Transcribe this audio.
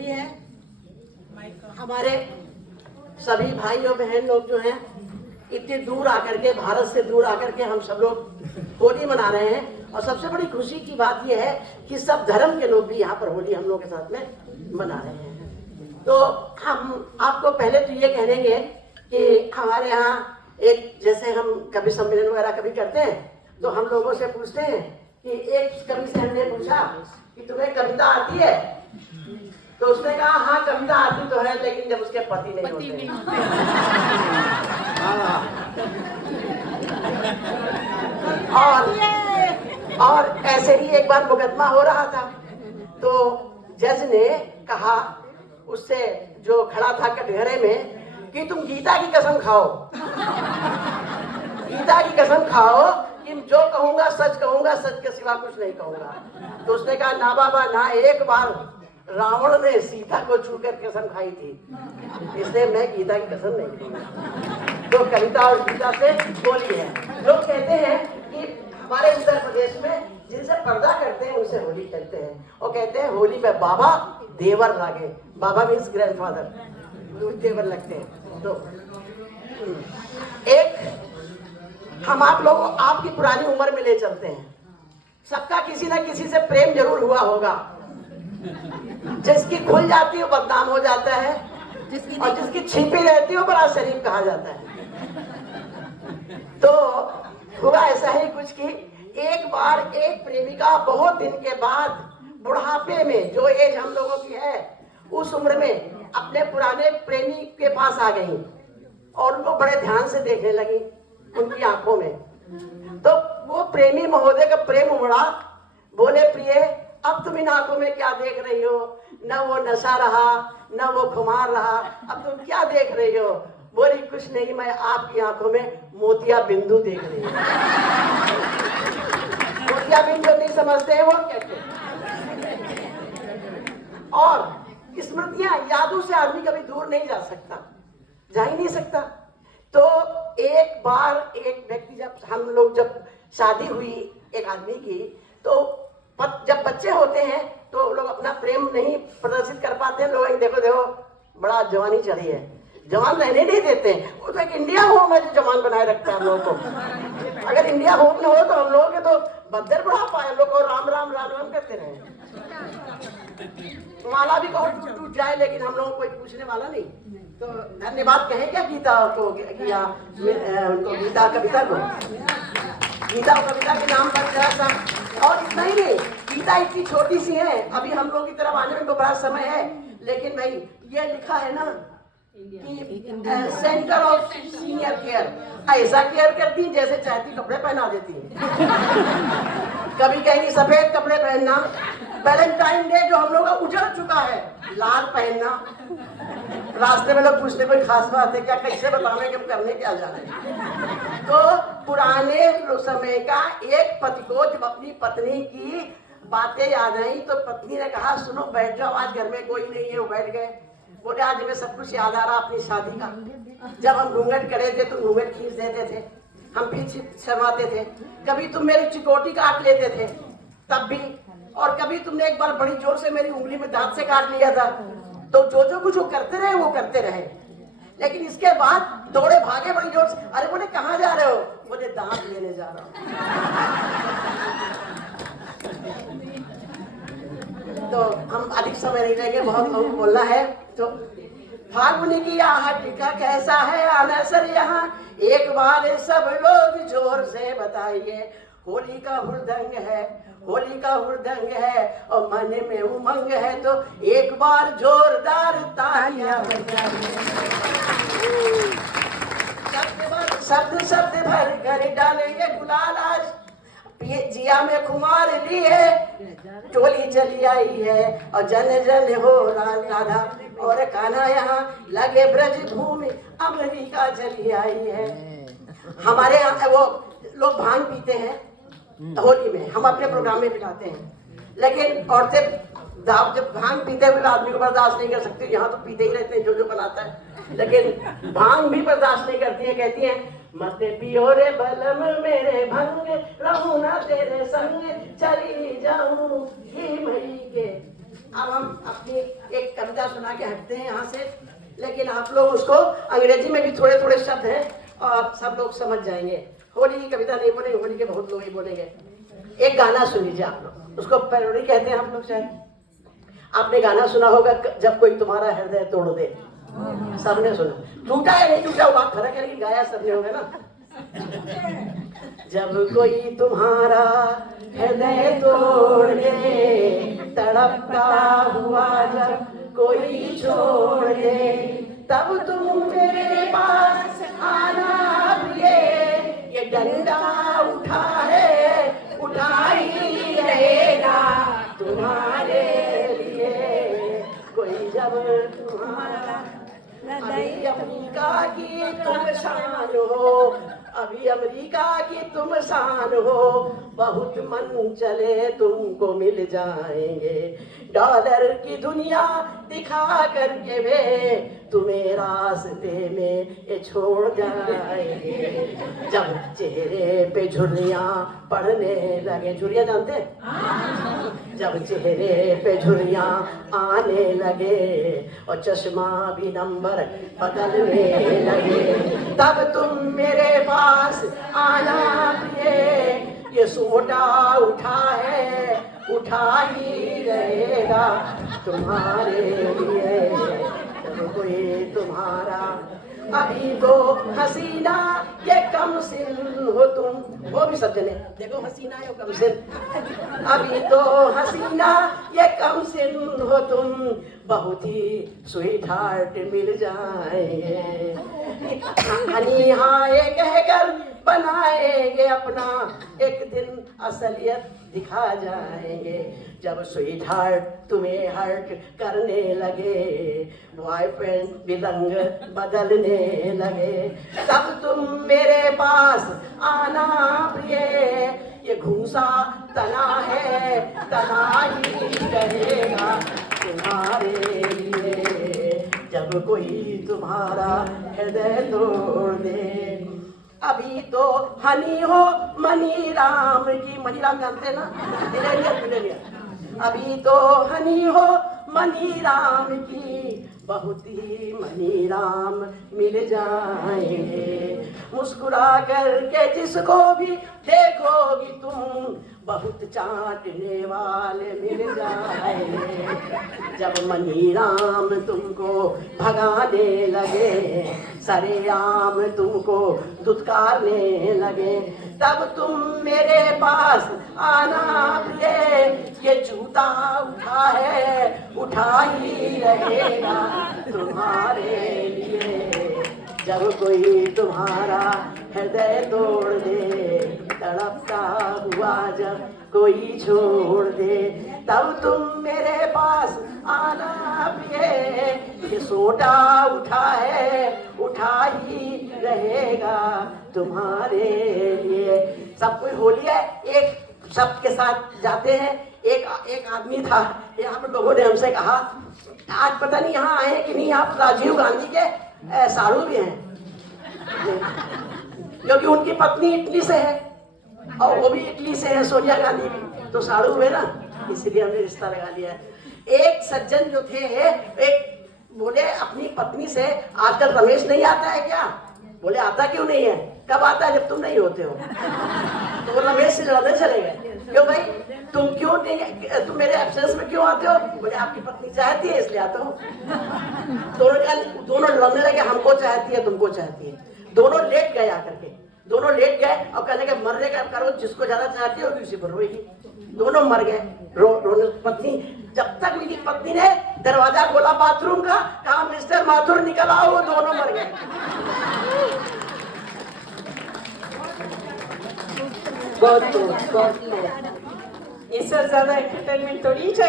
होली है। हमारे सभी भाई और बहन लोग जो हैं इतने दूर आकर के, भारत से दूर आकर के हम सब लोग होली मना रहे हैं। और सबसे बड़ी खुशी की बात यह है कि सब धर्म के लोग भी यहाँ पर होली हम लोग के साथ में मना रहे हैं। तो हम आपको पहले तो ये कहेंगे कि हमारे यहाँ एक, जैसे हम कभी सम्मेलन वगैरह कभी करते हैं तो हम लोगों से पूछते हैं कि एक कवि से हमने पूछा कि तुम्हें कविता आती है, तो उसने कहा हाँ कविता आती तो है, लेकिन जब उसके पति नहीं होते। और ऐसे ही एक बार मुकदमा हो रहा था तो जज ने कहा उससे जो खड़ा था कटघरे में कि तुम गीता की कसम खाओ, गीता की कसम खाओ कि जो कहूंगा सच कहूंगा, सच के सिवा कुछ नहीं कहूंगा। तो उसने कहा ना बाबा ना, एक बार रावण ने सीता को छूकर कसम खाई थी, इसलिए मैं गीता की कसम नहीं दूंगा। तो कविता और गीता से होली है। लोग कहते हैं कि हमारे उत्तर प्रदेश में जिनसे पर्दा करते हैं उनसे होली खेलते हैं और कहते हैं होली में बाबा देवर लागे। बाबा मीन्स ग्रैंडफादर, देवर लगते हैं। तो एक हम आप लोग आपकी पुरानी उम्र में ले चलते हैं। सबका किसी ना किसी से प्रेम जरूर हुआ होगा। जिसकी खुल जाती है वो बदनाम हो जाता है, और जिसकी छिपी रहती है वो बड़ा शरीफ कहा जाता है। तो हुआ ऐसा ही कुछ कि एक बार एक प्रेमिका बहुत दिन के बाद बुढ़ापे में, जो एज हम लोगों की है उस उम्र में, अपने पुराने प्रेमी के पास आ गई और उनको बड़े ध्यान से देखने लगी उनकी आंखों में। तो वो प्रेमी महोदय का प्रेम उमड़ा। बोले प्रिय, अब तुम इन आंखों में क्या देख रही हो? न वो नशा रहा न वो खुमार रहा, अब तुम क्या देख रही हो? बोली कुछ नहीं, मैं आपकी आंखों में मोतिया बिंदु देख रही हूँ। मोतिया बिंदु नहीं समझते हैं वो कहते हैं। और स्मृतियां, यादों से आदमी कभी दूर नहीं जा सकता, जा ही नहीं सकता। तो एक बार एक व्यक्ति, जब शादी हुई एक आदमी की, तो जब बच्चे होते हैं तो लोग अपना प्रेम नहीं प्रदर्शित कर पाते हैं। लोग देखो देखो बड़ा जवानी चढ़ी है, जवान रहने नहीं देते हैं। वो तो एक इंडिया होम है जो जवान बनाए रखता है हम लोगों को। अगर इंडिया होम न हो तो हम लोगों के तो बदर बढ़ा पाए, लोग को राम राम राम राम करते रहे। माला भी कहो टूट टूट जाए, लेकिन हम लोगों को कोई पूछने वाला नहीं। तो धन्यवाद कहे क्या गीता को, किया उनको, गीता कविता को, गीता और कविता के नाम पर जरा सा। और इतना ही नहीं, गीता इतनी छोटी सी है, अभी हम लोग की तरफ आने में तो बड़ा समय है, लेकिन भाई ये लिखा है ना कि सेंटर ऑफ सीनियर केयर, ऐसा केयर करती है जैसे चाहती कपड़े पहना देती है। कभी कहेंगी सफेद कपड़े पहनना, वैलेंटाइन डे जो हम लोग का उजड़ चुका है, लाल पहनना। रास्ते में लोग पूछते कोई खास बात है क्या, कैसे बताने कि हम करने क्या जा रहे हैं। तो पुराने समय का एक पति को जब अपनी पत्नी की बातें याद आई तो पत्नी ने कहा सुनो बैठ जाओ, आज घर में कोई नहीं है। वो बैठ गए। बोले आज हमें सब कुछ याद आ रहा अपनी शादी का। जब हम घूंघट करे थे तो घूंघट खींच देते थे, हम पीछे शर्माते थे। कभी तुम मेरी चिकोटी काट लेते थे तब भी, और कभी तुमने एक बार बड़ी जोर से मेरी उंगली में दांत से काट लिया था। तो जो कुछ वो करते रहे वो करते रहे, लेकिन इसके बाद दौड़े भागे बड़ी जोर से। अरे बोले कहाँ जा रहे हो? बोले दांत लेने जा रहा हूँ। तो हम अधिक समय नहीं लेंगे, बहुत बोलना है। तो फागुन की आह टीका कैसा है आना सर यहाँ, एक बार सब लोग जोर से बताइए। होली का हुड़दंग है, होली का हुड़दंग है, और मन में उमंग है, तो एक बार जोरदार तालियां बजाइए। शब्द शब्द भर कर डालेंगे गुलाल, आज जिया में खुमार ली है, टोली चली आई है, और जन जन हो राधा और कान्हा यहाँ लगे ब्रज भूमि, अमेरिका चली आई है। हमारे यहाँ वो लोग भांग पीते हैं होली में, हम अपने प्रोग्राम में पिलाते हैं, लेकिन औरतें जब भांग पीते हुए आदमी को बर्दाश्त नहीं कर सकती। यहाँ तो पीते ही रहते हैं जो बनाता है, लेकिन भांग भी बर्दाश्त नहीं करती है। कहती हैं मत पियो रे बलम मेरे भंग, रहूं ना तेरे संग, चली जाऊं ही मई के अब हम अपनी एक कविता सुना के हटते हैं यहाँ से, लेकिन आप लोग उसको अंग्रेजी में भी थोड़े थोड़े शब्द हैं और सब लोग समझ जाएंगे। होली की कविता नहीं बोलेंगे, होली के बहुत लोग ही बोलेंगे। एक गाना सुन लीजिए आप लोग, उसको पैरोडी कहते हैं आप लोग शायद। आपने गाना सुना होगा, जब कोई तुम्हारा हृदय तोड़ दे। सबने सुना, टूटा है नहीं टूटा वो बात फर्क है, लेकिन गाया सबने होगा ना। जब कोई तुम्हारा हृदय तोड़ दे, तड़पता हुआ जब कोई छोड़ दे, तब तुम मेरे पास आना प्रिय। ये डंडा उठा है, उठा ही रहेगा तुम्हारे लिए। कोई जब तुम्हारा अभी अमेरिका की तुम शान हो, अभी अमेरिका की तुम शान हो, बहुत मन चले तुमको मिल जाएंगे। डॉलर की दुनिया दिखा करके वे तुम्हें रास्ते में ये छोड़ जाएंगे। जब चेहरे पे झुर्रियां पड़ने लगे, झुर्रियां जानते हैं? जब चेहरे पे झुर्रियां आने लगे और चश्मा भी नंबर बदलने लगे, तब तुम मेरे पास आना प्रिय। ये सोटा उठा है, उठा ही रहेगा तुम्हारे लिए। जब कोई तुम्हारा अभी तो हसीना ये कम सिन हो तुम, वो भी सब जने देखो हसीना ये कम सिन। अभी तो हसीना ये कम सिन हो तुम, बहुत ही स्वीट हार्ट मिल जाएंगे। हनी हाँ ये कहकर बनाएंगे अपना, एक दिन असलियत दिखा जाएंगे। जब स्वीट हार्ट तुम्हें हर्ट करने लगे, बॉयफ्रेंड भी रंग बदलने लगे, तब तुम मेरे पास आना प्रिय। ये घूसा तना है, तना ही रहेगा तुम्हारे लिए। जब कोई तुम्हारा हृदय तोड़ दे, अभी तो हनी हो मनी राम की, मनी राम जानते हैं ना? अभी तो हनी हो मनी राम की, बहुत ही मनी राम मिल जाएंगे। मुस्कुरा करके जिसको भी देखोगी तुम, बहुत चाटने वाले मिल जाएंगे। जब मनी राम तुमको भगाने लगे, सरेआम तुमको दुत्कारने लगे, तब तुम मेरे पास आना प्रिय। ये जूता उठा है, उठा ही रहेगा तुम्हारे लिए। जब कोई तुम्हारा हृदय तोड़ दे, तड़पता हुआ जब कोई छोड़ दे, तब तुम मेरे पास आना प्रिय। ये सोटा उठा है, उठा ही रहेगा तुम्हारे लिए। सब कोई होली है, एक शब्द के साथ जाते हैं। एक आदमी था, यहाँ पर लोगों ने हमसे कहा, आज पता नहीं यहाँ आए हैं कि नहीं, आप राजीव गांधी के साड़ू भी हैं, क्योंकि उनकी पत्नी इटली से है और वो भी इटली से है, सोनिया गांधी भी तो साड़ू हुए ना, इसलिए हमने रिश्ता लगा लिया है। एक सज्जन जो थे, एक बोले अपनी पत्नी से, आजकल रमेश नहीं आता है क्या? बोले आता क्यों नहीं है? कब आता है? जब तुम नहीं होते हो। तो वो रमेश से लड़ने चले गए, क्यों भाई तुम क्यों नहीं, तुम मेरे एब्सेंस में क्यों आते हो? बोले आपकी पत्नी चाहती है इसलिए आता हूँ। दोनों लड़ने लगे, हमको चाहती है, तुमको चाहती है। दोनों लेट गए आकर के, दोनों लेट गए और कहने के मरने का करो, जिसको ज्यादा चाहती होगी उसी पर रोएगी। दोनों मर गए। पत्नी, जब तक मेरी पत्नी ने दरवाजा खोला बाथरूम का, कहा मिस्टर माथुर निकल आओ, वो दोनों मर गए। बहुत इससे ज्यादा एंटरटेनमेंट थोड़ी चाहिए।